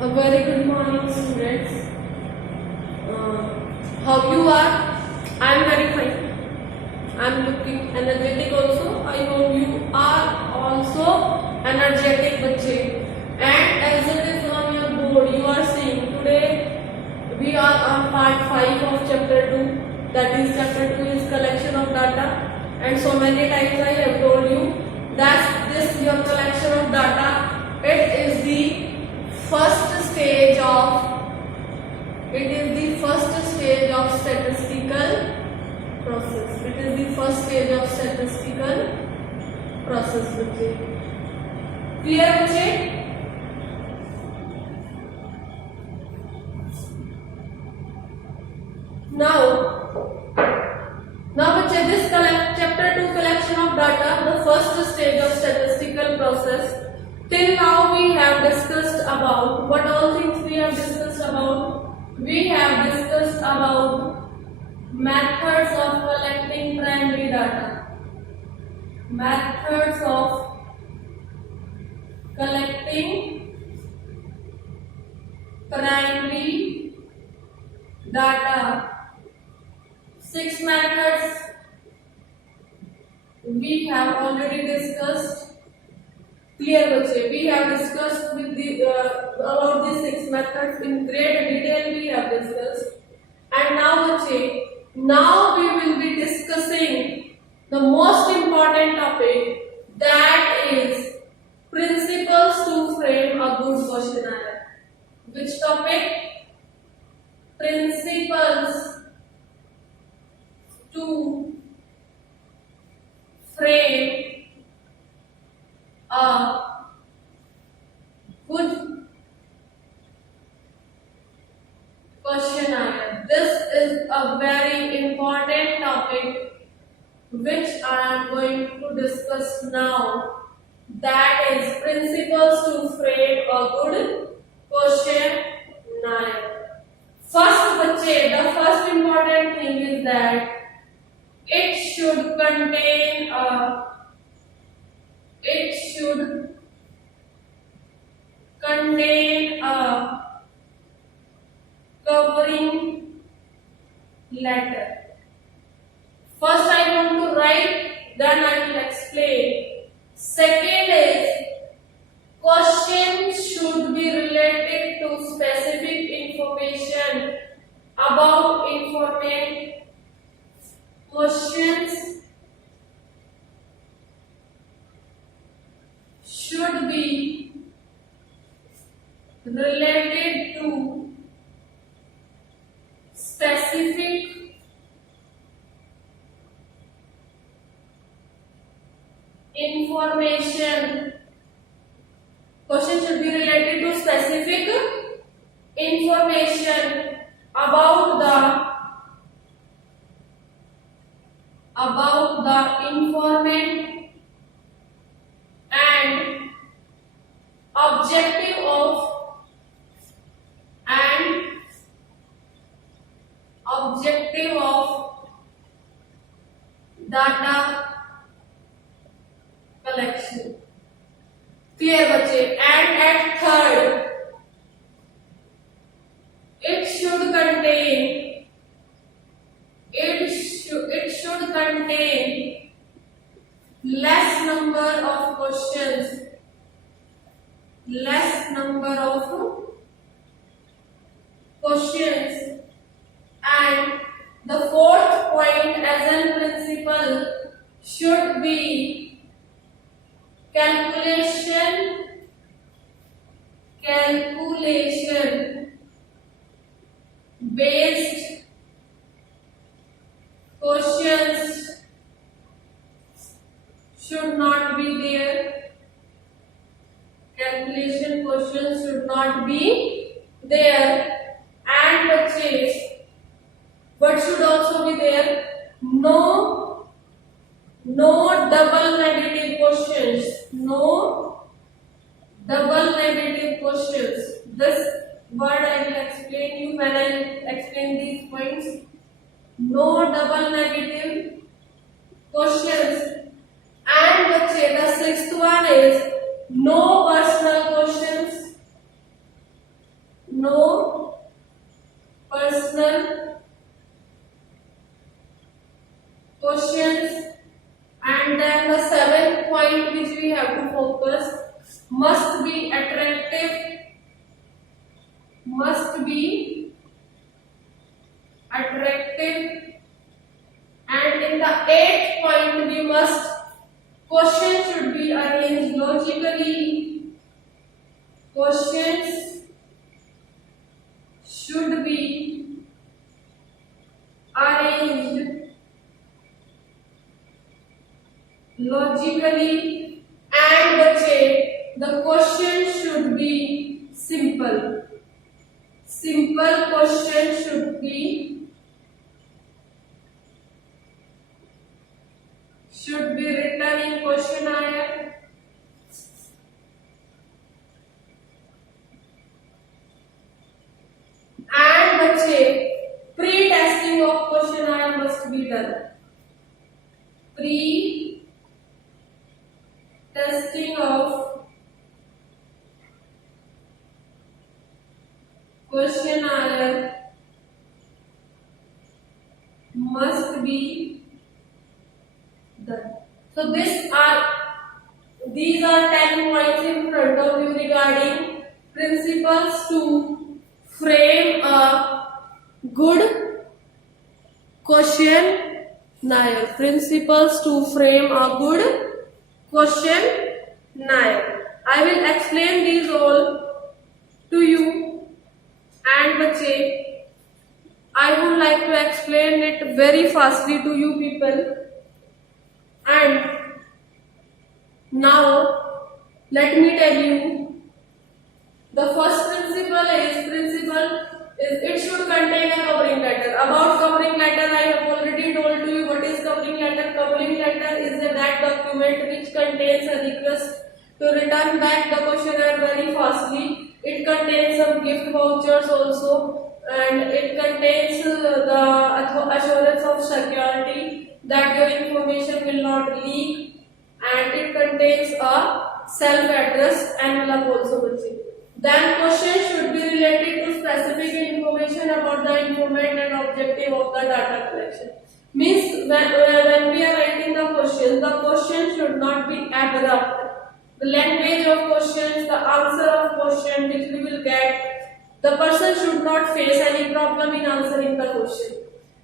A very good morning, students. How you are? I am very fine. I am looking energetic also. I hope you are also energetic, बच्चे. And as it is on your board, you are seeing today we are on part 5 of chapter 2. That is, chapter 2 is collection of data. And so many times I have told you that this your collection of data, it is the first stage of statistical process. It is the first stage of statistical process. बच्चे clear बच्चे? Now बच्चे this chapter 2 collection of data, the first stage of statistical process. Till now we have discussed about what all things we have discussed about. We have discussed about methods of collecting primary data. Methods of collecting primary data. 6 methods we have already discussed. Clear बच्चे, we have discussed with the about the 6 methods in great detail. We have discussed, and now बच्चे, now we will be discussing the most important topic, that is principles to frame a good questionnaire. Which topic? Principles to frame a good questionnaire. This is a very important topic which I am going to discuss now. That is principles to frame a good questionnaire. First, बच्चे, the first important thing is that it should contain a covering letter. First I want to write, then I will explain. Second is, questions should be related to specific information about informant. Questions should be related to specific information. Question should be related to specific information about the informant and objective of data collection. Clear बच्चे? And at third, it should contain less number of questions, and the fourth point as an principle should be calculation based questions should not be there. Calculation questions should not be there. And bachche, what should also be there? No double negative questions. No double negative questions. This word I will explain you when I explain these points. No double negative questions. And the sixth one is no personal questions. should be attractive, and in the eighth point we must question should be arranged logically. Questions should be arranged logically, and the question should be simple. Simple question should be written in questionnaire. And pre-testing of questionnaire must be done. Pre-testing of questionnaire must be done. So these are 10 points in front of you regarding principles to frame a good questionnaire. Principles to frame a good questionnaire. I will explain these all to you, and I would like to explain it very fastly to you people. And now let me tell you, the first principle is it should contain a covering letter. About covering letter, I have already told you what is covering letter. Covering letter is that document which contains a request to return back the questionnaire very fastly. It contains some gift vouchers also, and it contains the assurance of security that your information will not leak, and it contains a self-addressed envelope also. Then questions should be related to specific information about the informant and objective of the data collection. Means when we are writing the question should not be abrupt. The language of questions, the answer of question which we will get, the person should not face any problem in answering the question.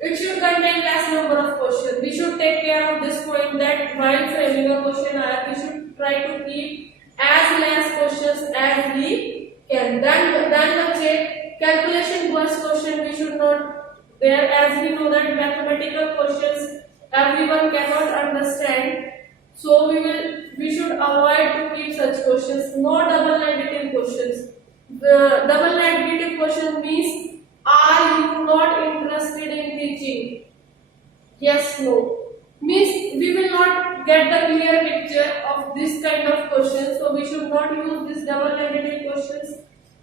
It should contain less number of questions. We should take care of this point that while framing a questionnaire, we should try to keep as less questions as we can. Then the calculation based question we should not there, as we know that mathematical questions everyone cannot understand. So we should avoid to keep such questions. No double negative questions. The double negative question means, are you not interested in teaching? Yes, no. Means we will not get the clear picture of this kind of questions. So we should not use this double negative questions.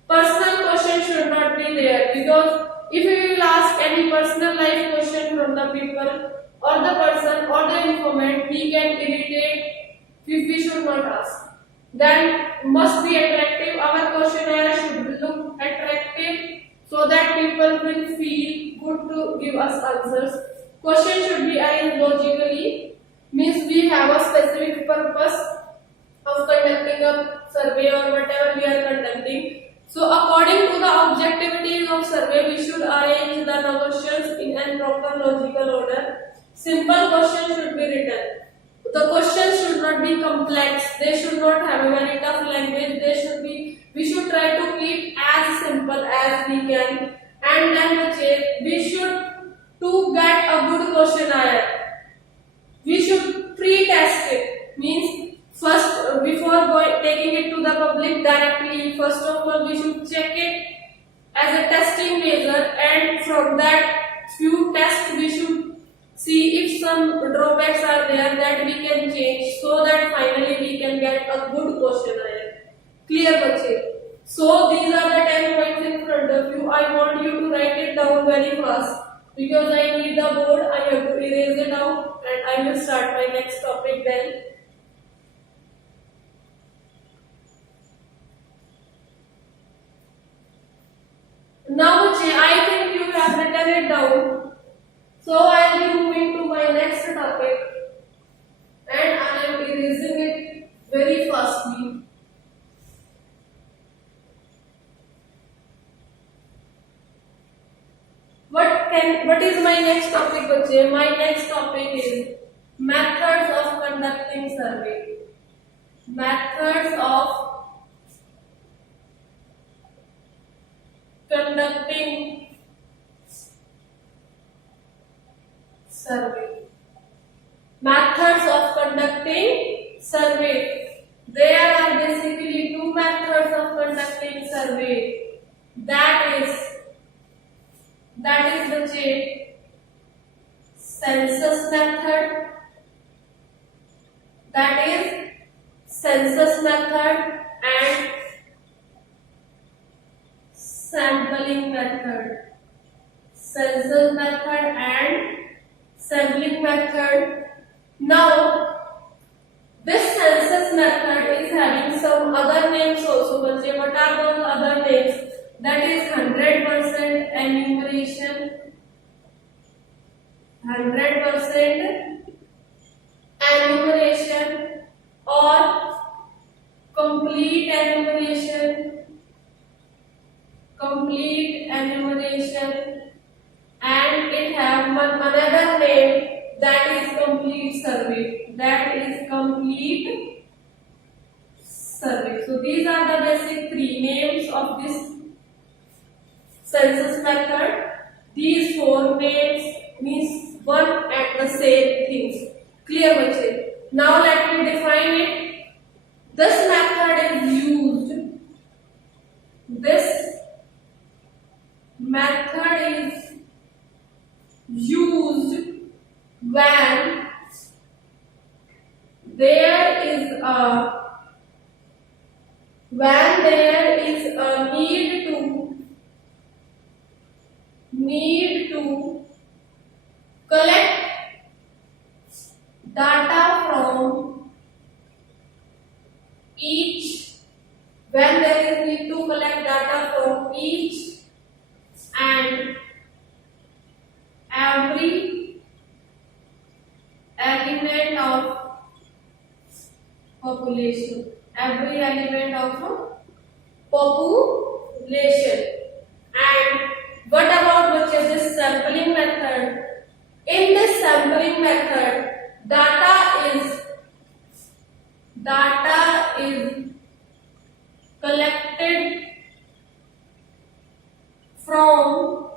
Personal question should not be there, because if we will ask any personal life question from the people or the person or the informant, we can irritate if we should not ask. Then must be attractive. Our questionnaire should look attractive so that people will feel good to give us answers. Question should be arranged logically. Means we have a specific purpose of conducting a survey or whatever we are conducting. So according to the objectivities of survey, we should arrange the questions in a proper logical order. Simple questions should be written. The questions should not be complex. They should not have a very tough language. We should try to keep as simple as we can. And then we should, to get a good questionnaire, we should pre-test it. Means first, before taking it to the public directly, first of all we should check it as a testing measure, and from that few tests we should see if some drawbacks are there that we can change, so that finally we can get a good questionnaire. Clear, bache? So these are the 10 points in front of you. I want you to write it down very fast, because I need the board. I have to erase it out, and I will start my next topic then. Now, I think you have written it down. So I will be moving to my next topic, and I am erasing it very fastly. what is my next topic बच्चे? My next topic is methods of conducting survey. Methods of conducting survey. Methods of conducting survey. There are basically two methods of conducting survey. That is the census method. That is census method and sampling method. Census method and sampling method. Now, this census method is having some other names also. What are those other names? That is 100% enumeration, 100% enumeration or complete enumeration, and it have another name, that is complete survey. That is complete survey. So these are the basic three names of this census method. These four names means one and the same things. Clear bache? Now let me define it. This method is used. This method is used when there is a need to collect data from each, when there is need to collect data from each and every element of population. Every element of population. And what about this sampling method? In this sampling method, data is collected from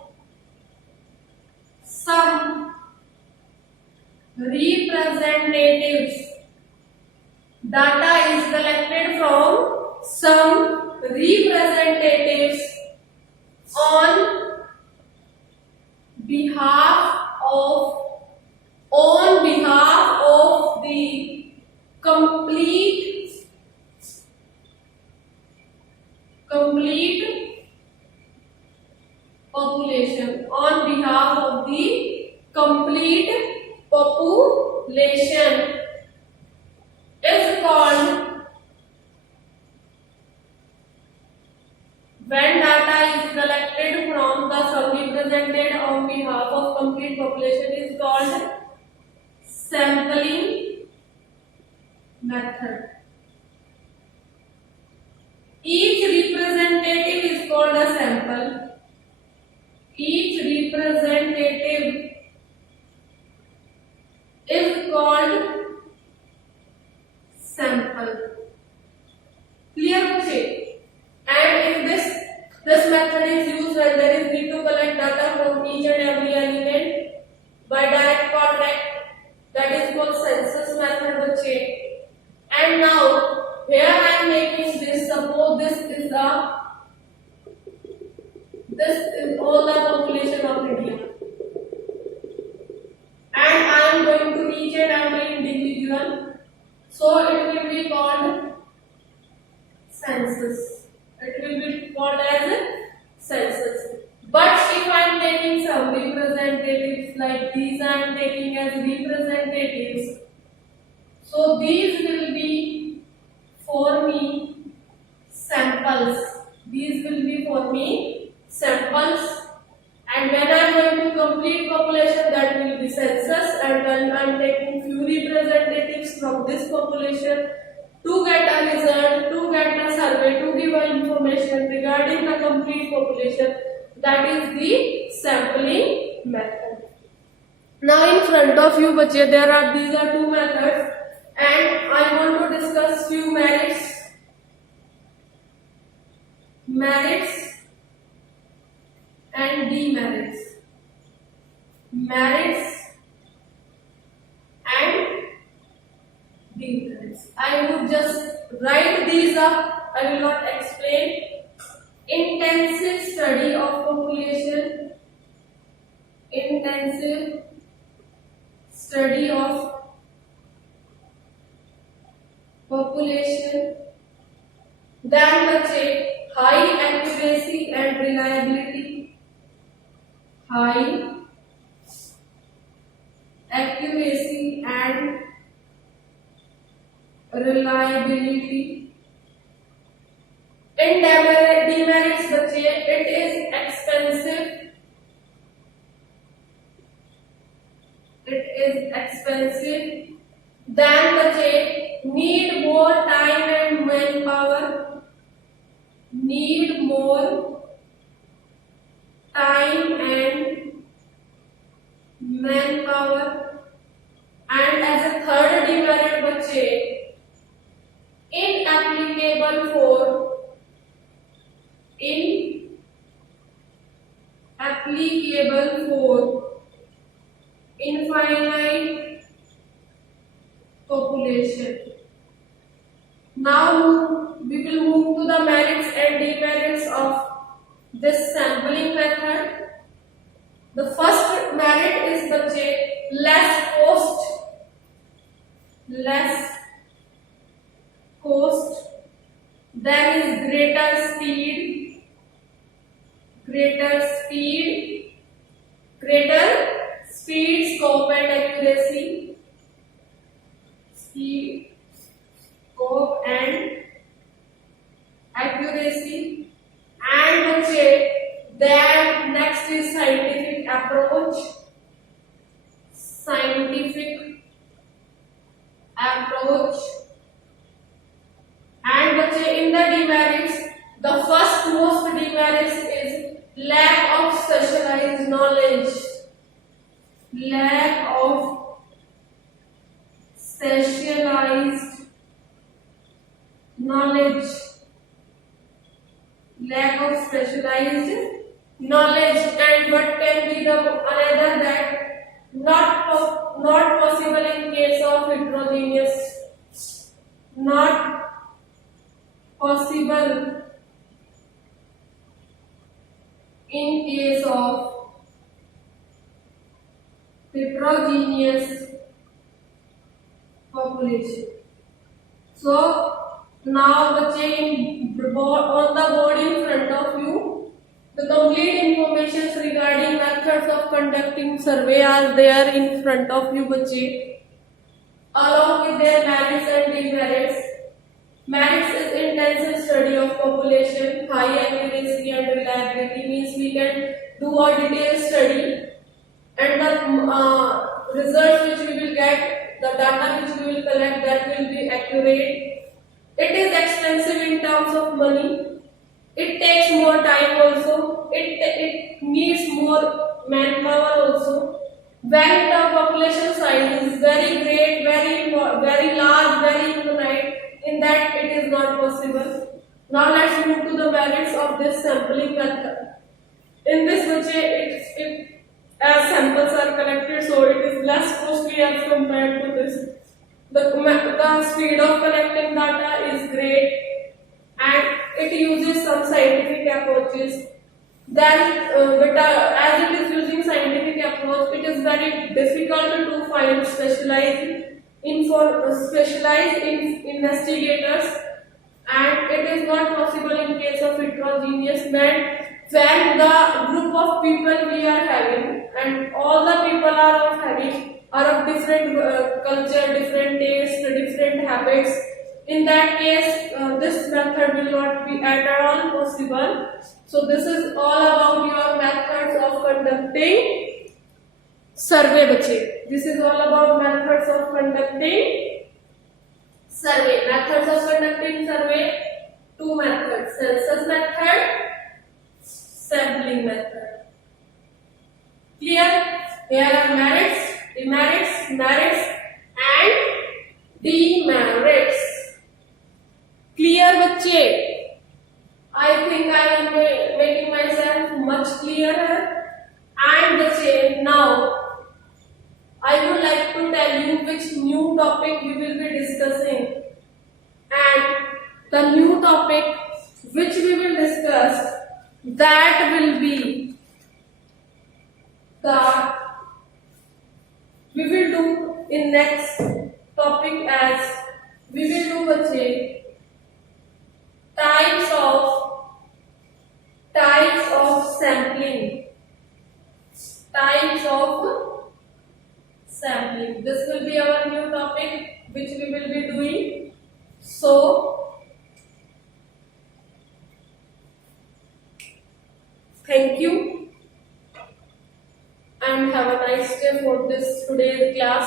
some representatives. Data is collected from some representatives on behalf of the complete population. On behalf of the complete population is called, when data is collected from the some represented on behalf of complete population, is called sampling method. Each representative is called a sample. Each representative is called sample. Clear bache? And if this method is used when there is need to collect data from each and every element by direct contact, that is called census method bache. And now here I am making this. Suppose this is all the population of India, and I am going to each and every individual. So it will be called census. It will be called as a census. But if I am taking some representatives like these, I am taking as representatives. So these will be for me samples. These will be for me samples. And when I am going to complete population, that will be census. And when I am taking few representatives from this population to get a result, to get a survey, to give a information regarding the complete population, that is the sampling method. Now in front of you बच्चे these are two methods and I want to discuss few merits and demerits. Merits and demerits. I would just write these up. I will not explain. Intensive study of population. Intensive study of population. Then बच्चे high accuracy and reliability. High accuracy and reliability. In demerits बच्चे it is expensive. It is expensive. Then बच्चे need more time and manpower. Need more time and manpower. And as a third demerit बच्चे inapplicable for infinite population. Now we will move to the merits and demerits of this sampling method. The first merit is बच्चे less cost. Then is greater speed, scope and accuracy, and बच्चे then next is scientific approach. And बच्चे in the demerits, the first most demerits is lack of specialized knowledge. Lack of specialized knowledge. And what can be the another that not possible in case of heterogeneous. Not possible in case of heterogeneous population. So now बच्चे on the board in front of you, the complete information regarding methods of conducting survey are there in front of you बच्चे, along with their merits and demerits. Merits is intensive study of population, high accuracy and reliability, means we can do a detailed study and the results which we will get, the data which we will collect, that will be accurate. It is expensive in terms of money. It takes more time also. It needs more manpower also. When the population size is very great, very large, very infinite, in that it is not possible. Now let's move to the merits of this sampling method. In this bachche, as samples are collected, so it is less costly as compared to this. The speed of collecting data is great and it uses some scientific approaches. Then as it is using scientific approach, it is very difficult to find specialized investigators, and it is not possible in case of heterogeneous men. When the group of people we are having and all the people are of different culture, different tastes, different habits, in that case this method will not be at all possible. So this is all about your methods of conducting survey बच्चे. This is all about methods of conducting survey. Methods of conducting survey, two methods: census method, sampling method. Clear? Here are merits, demerits, merits and demerits. Clear बच्चे? I think I am making myself much clearer. And बच्चे, now I would like to tell you which new topic we will be discussing. And the new topic which we will discuss, that will be the we will do in next topic as we will do बच्चे types of sampling. Types of sampling. This will be our new topic which we will be doing. So thank you and have a nice day for this today's class.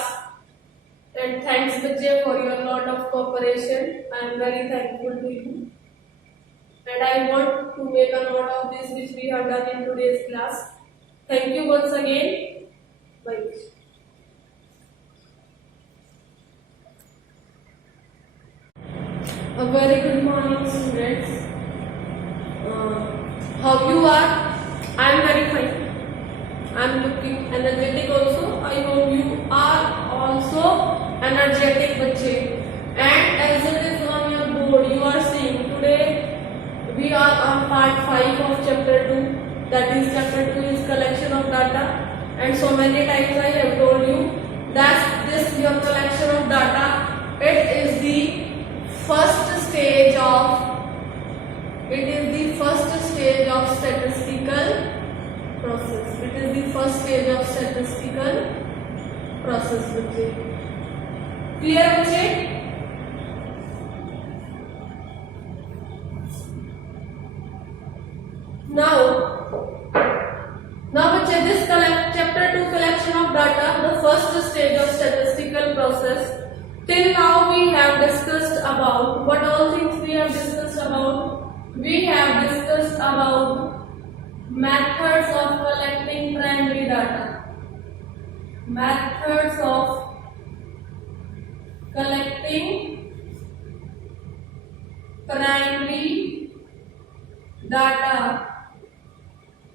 And thanks Vijay for your lot of cooperation. I am very thankful to you. And I want to make a note of this which we have done in today's class. Thank you once again. Bye. A very good morning, students. How you are? I am very fine. I am looking energetic also. I hope you are also energetic, bache. And as it is on your board, you are seeing today we are on part 5 of chapter 2. That is, chapter 2 is collection of data. And so many times I have told you that this your collection of data, it is the first stage of statistical process. It is the first stage of statistical process. Clear बच्चे? Now बच्चे, this chapter 2 collection of data, the first stage of statistical process. Till now we have discussed about what all things we have discussed about. We have discussed about methods of collecting primary data. Methods of collecting primary data.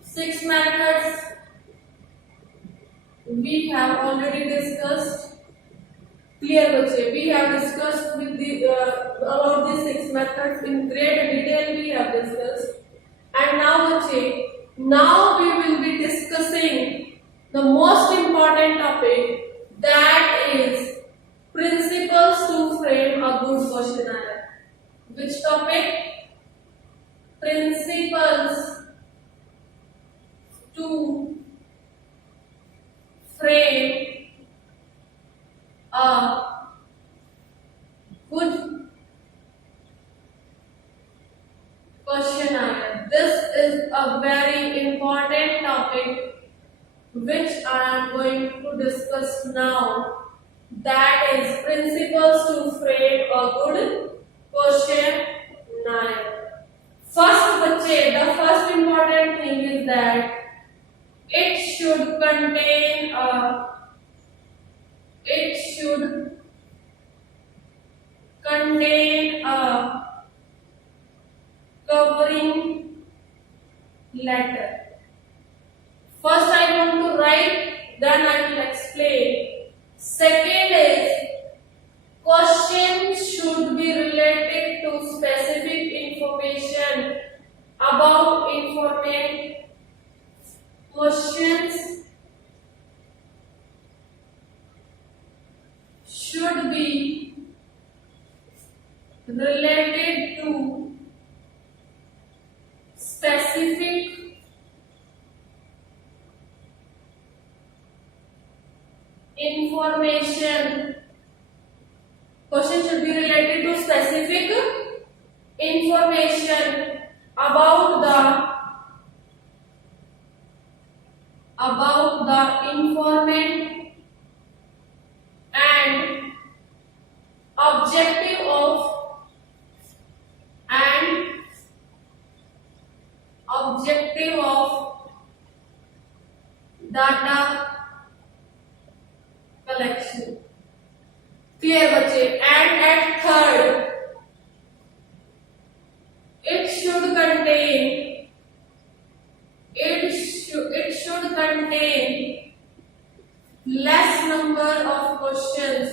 6 methods we have already discussed. Clear बच्चे? We have discussed with the about the 6 methods in great detail. We have discussed, and now बच्चे, now we will be discussing the most important topic, that is principles to frame a good questionnaire. Which topic? Principles to frame a good questionnaire. This is a very important topic which I am going to discuss now. That is principles to frame a good questionnaire. First, बच्चे, the first important thing is that it should contain a covering letter. First I want to write, then I will explain. Second is, questions should be related to specific information about informant. Questions should be related to specific information. Question should be related to specific information about the informant and objective of data Here बच्चे, and at third, it should contain less number of questions,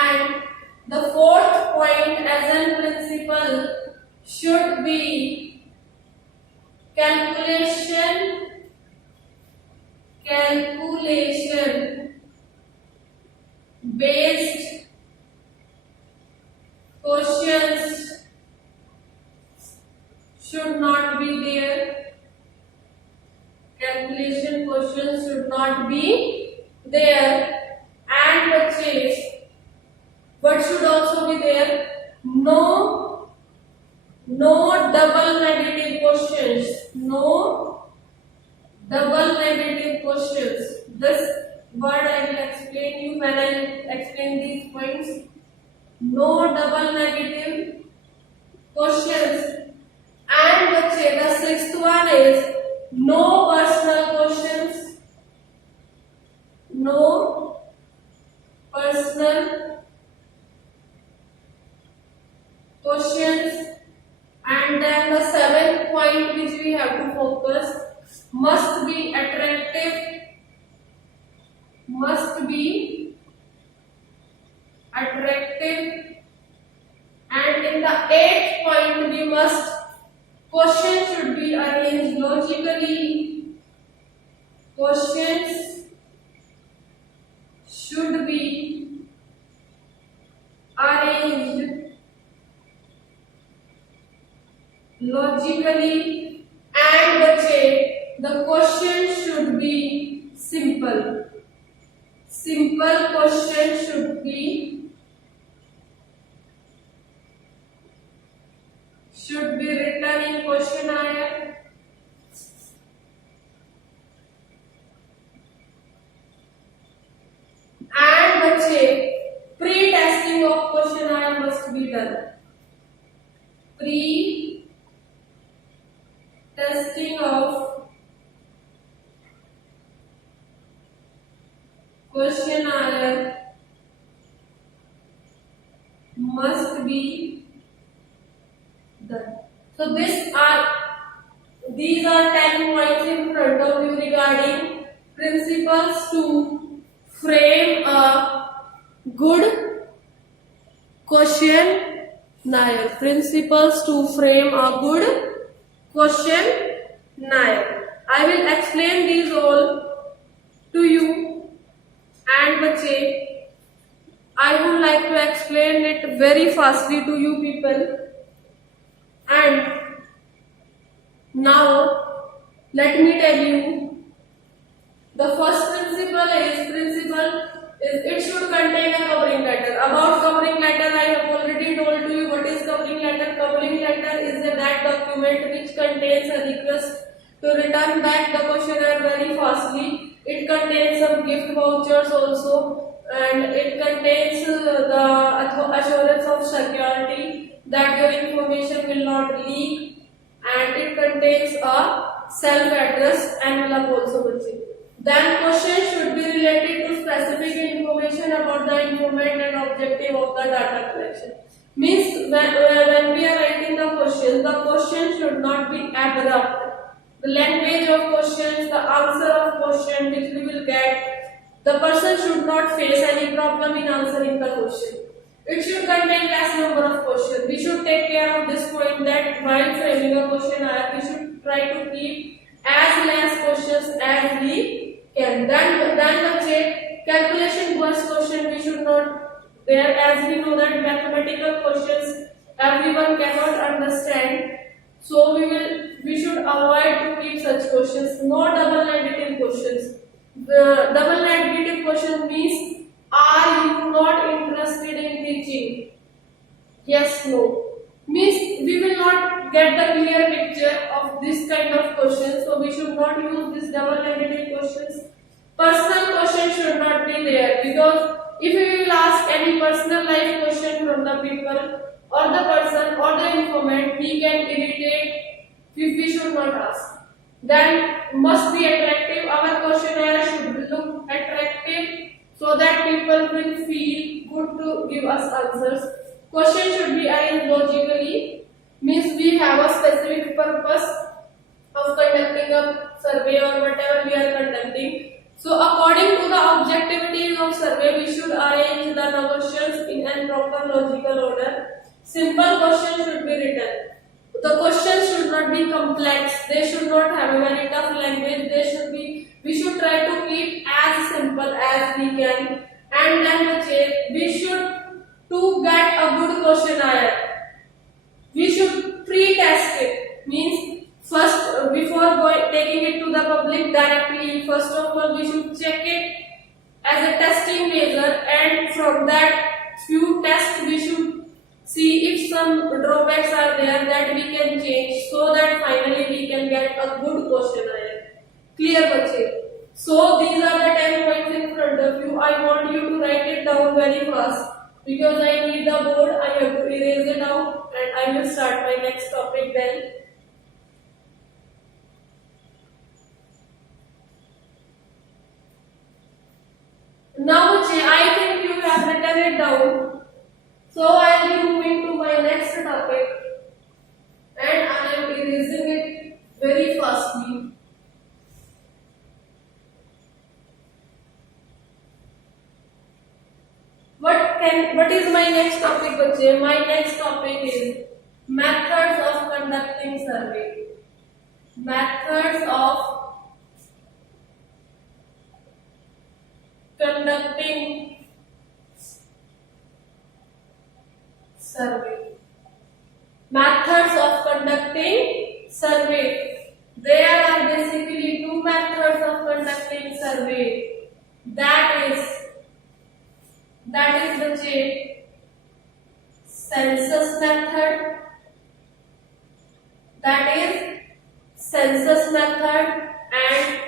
and the fourth point as an principle should be calculation based questions should not be there. Calculation questions should not be there. And purchase. What should also be there? No double negative questions. No double negative questions. This word I will explain you when I explain these points. No double negative questions. And the sixth one is no personal questions. No personal questions. And then the seventh point which we have to focus must be attractive. And in the eighth point we must question should be arranged logically. Questions should be arranged logically, and the question should be simple. Simple question should be written in questionnaire. And pre-testing of questionnaire must be done. Pre-testing of questionnaire must be done. So these are 10 points in front of you regarding principles to frame a good questionnaire. Principles to frame a good questionnaire. I will explain these all to you, and I would like to explain it very fastly to you people. And now let me tell you, the first principle is it should contain a covering letter. About covering letter, I have already told you what is covering letter. Covering letter is that document which contains a request to return back the questionnaire very fastly. It contains some gift vouchers also, and it contains the assurance of security that your information will not leak, and it contains a self-addressed envelope also. Then questions should be related to specific information about the informant and objective of the data collection. Means when we are writing the question should not be abrupt. The language of questions, the answer of question which we will get, the person should not face any problem in answering the question. It should contain less number of questions. We should take care of this point that while framing a questionnaire, we should try to keep as less questions as we can. Then the calculation based question we should not there, as we know that mathematical questions everyone cannot understand. So we should avoid to keep such questions. No double negative questions. The double negative question means, are you not interested in teaching? Yes, no. Means we will not get the clear picture of this kind of questions. So we should not use this double negative questions. Personal question should not be there, because if we will ask any personal life question from the people or the person or the informant, we can irritate. We should not ask. then must be attractive. Our questionnaire should look attractive so that people will feel good to give us answers. Question should be arranged logically, means we have a specific purpose of conducting a survey or whatever we are conducting. So according to the objectivities of survey, we should arrange the questions in a proper logical order. Simple questions should be written. The questions should not be complex. They should not have a very tough language. We should try to keep as simple as we can. And then we should to get a good questionnaire, we should pre-test it. Means first, before taking it to the public directly, first of all we should check it as a testing measure, and from that few tests we should see if some drawbacks are there that we can change, so that finally we can get a good questionnaire. Clear bache? So these are the 10 points in front of you. I want you to write it down very fast because I need the board. I have to erase it out and I will start my next topic then. Now I think you have written it down. So I will be moving to my next topic and I am erasing it very fastly. What is my next topic, bache? My next topic is methods of conducting survey. Methods of conducting survey. Methods of conducting survey. There are basically two methods of conducting survey. That is the census method. That is census method and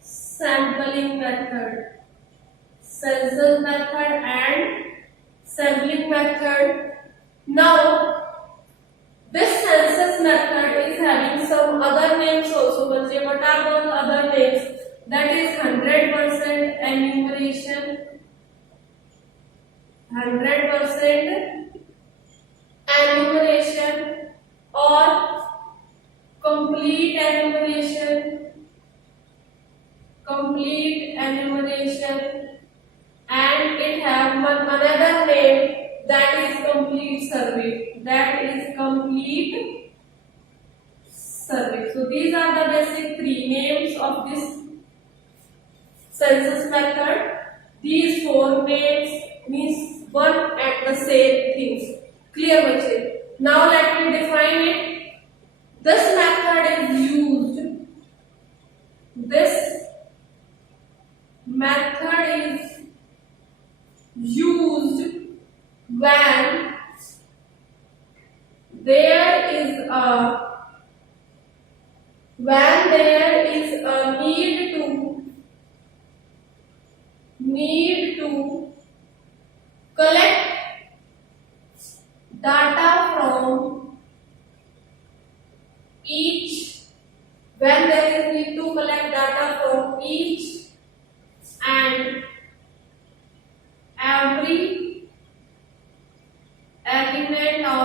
sampling method. Census method and sampling method. Now, this census method is having some other names also. What are those other names? That is 100% enumeration, 100% enumeration or complete enumeration, and it have another name, that is complete survey. That is complete survey. So these are the basic three names of this census method. These four names means one and the same things. Clear, bache? Now let me define it. This method is used. This method is used when there is a need to collect data from each, when there is need to collect data from each and every element of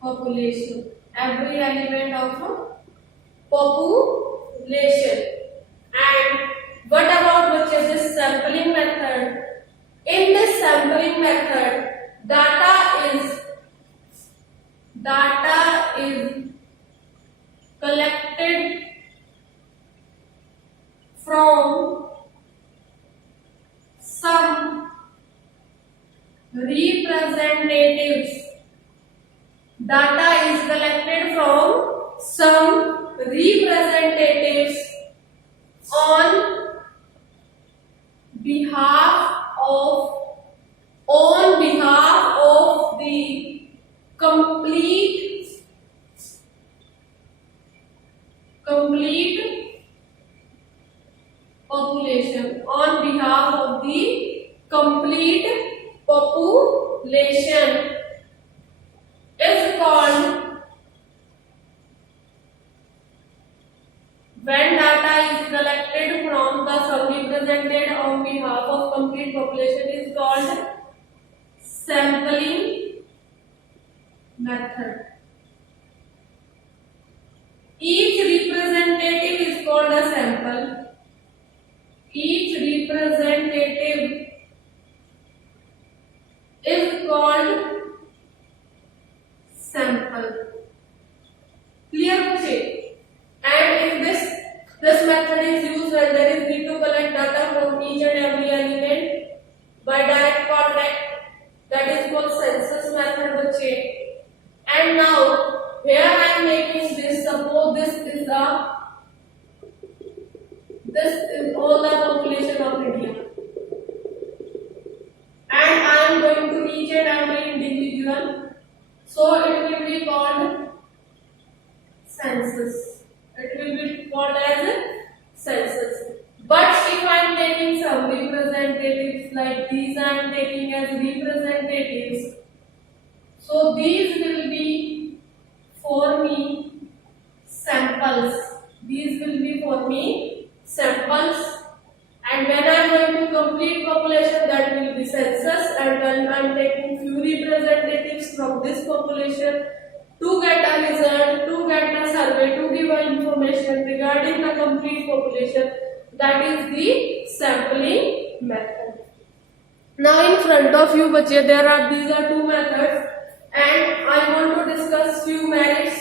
population. Every element of population. And what about this sampling method? In this sampling method, data is collected from some representatives. Data is collected from some representatives on behalf of the complete population. On behalf of the complete population is called When data is collected from the sum represented on behalf of complete population is called sampling method. Each representative is called a sample. Each representative is called sample. Clear बच्चे? And if this method is used when there is need to collect data from each and every element by direct contact, that is called census method बच्चे. And now here I am making this. Suppose this is all the population of India, and I am going to each and every individual. So it will be called census. It will be called as a census. But if I am taking some representatives like these, I am taking as representatives. So these will be for me samples. These will be for me samples. And when I am going to complete population, that will be census. And when I am taking few representatives from this population to get a result, to get a survey, to give information regarding the complete population, that is the sampling method. Now in front of you, बच्चे, these are two methods, and I want to discuss few merits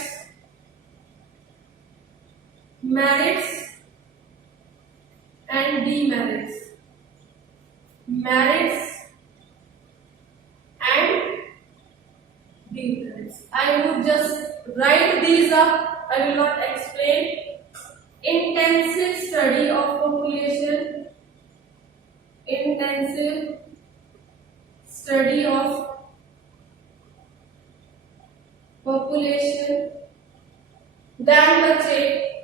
and demerits. Merits and demerits. I would just write these up. I will not explain. Intensive study of population. Intensive study of population. Then बच्चे,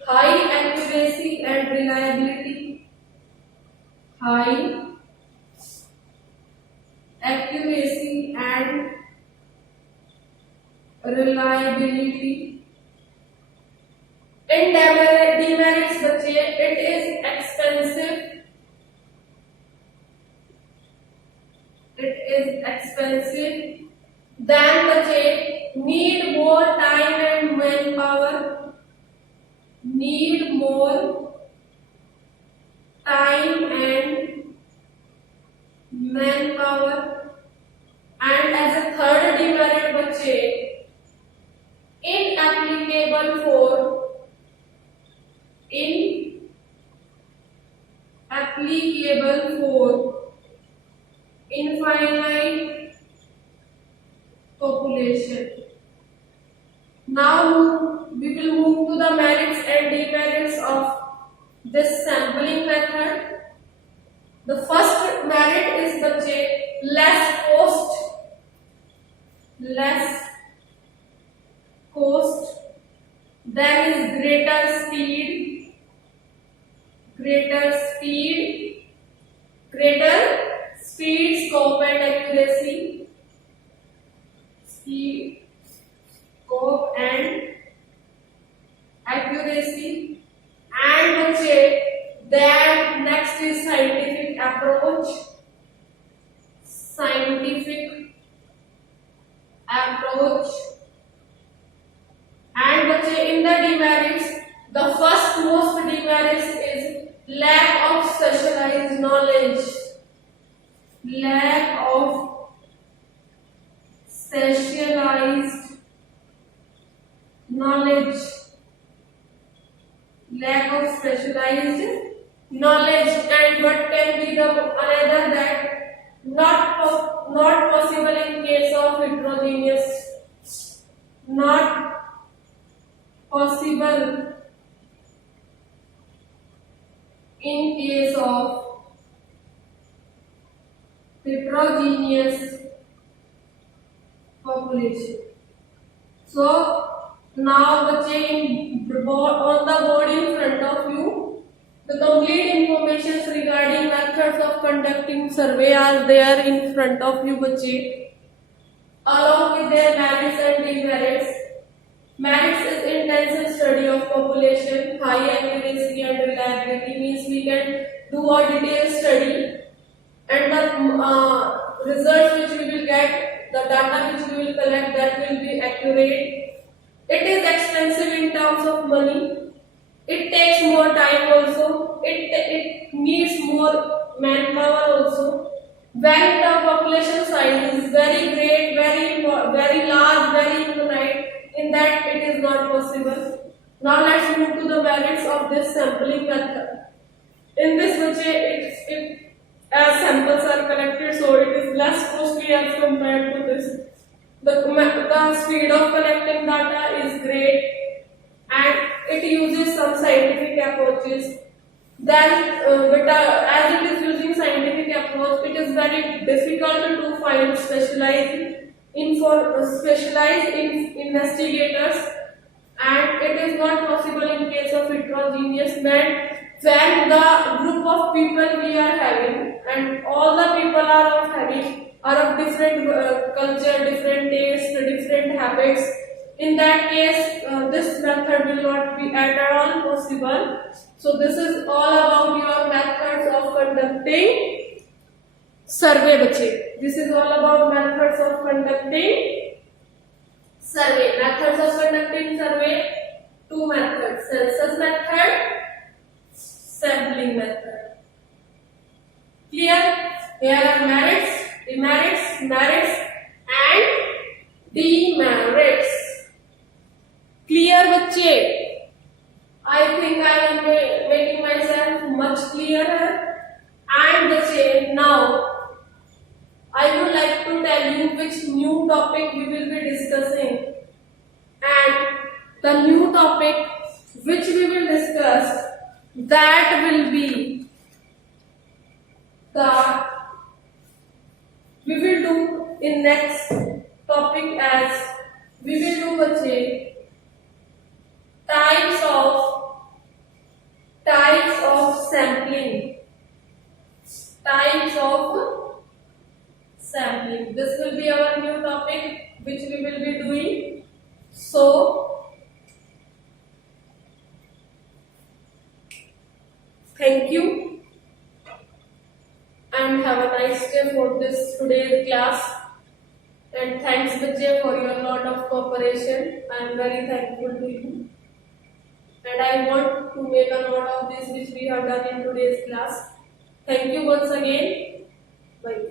high accuracy and reliability. High accuracy and reliability. In demerits बच्चे, it is expensive. It is expensive. Then बच्चे, need more time and manpower. Need more time and manpower. And as a third demerit बच्चे, inapplicable for infinite population. Now we will move to the merits and demerits of this sampling method. The first merit is बच्चे less cost, then is greater speed, scope and accuracy, and बच्चे then next is scientific approach. And बच्चे in the demerits, the first most demerits is lack of specialized knowledge. Lack of specialized knowledge. And what can be the another that not possible in case of heterogeneous. Not possible in case of heterogeneous population. So now बच्चे on the board in front of you, the complete information regarding methods of conducting survey are there in front of you बच्चे, along with their merits and demerits. Merits is intensive study of population, high accuracy and reliability means we can do a detailed study, and the results which we will get, the data which we will collect, that will be accurate. It is expensive in terms of money. It takes more time also. It needs more manpower also. When the population size is very great, very large, very infinite, in that it is not possible. Now let's move to the merits of this sampling method. In this way, as samples are collected, so it is less costly as compared to this. The speed of collecting data is great, and it uses some scientific approaches. Then, but as it is using scientific approach, it is very difficult to find specialized investigators, and it is not possible in case of heterogeneous men. When the group of people we are having, and all the people are of different culture, different taste, different habits. In that case, this method will not be at all possible. So this is all about your methods of conducting survey, bache. This is all about methods of conducting survey. Methods of conducting survey, two methods: census method, sampling method. Clear? Here are merits, demerits, and demerits. Clear, bache? I think I am making myself much clearer. And bache, now I would like to tell you which new topic we will be discussing. And the new topic which we will discuss, that will be we will do in next topic, as we will do bache types of sampling. Types of sampling. This will be our new topic which we will be doing. So, thank you and have a nice day for this today's class. And thanks, Vijay, for your lot of cooperation. I am very thankful to you. And I want to make a note of this which we have done in today's class. Thank you once again. Bye.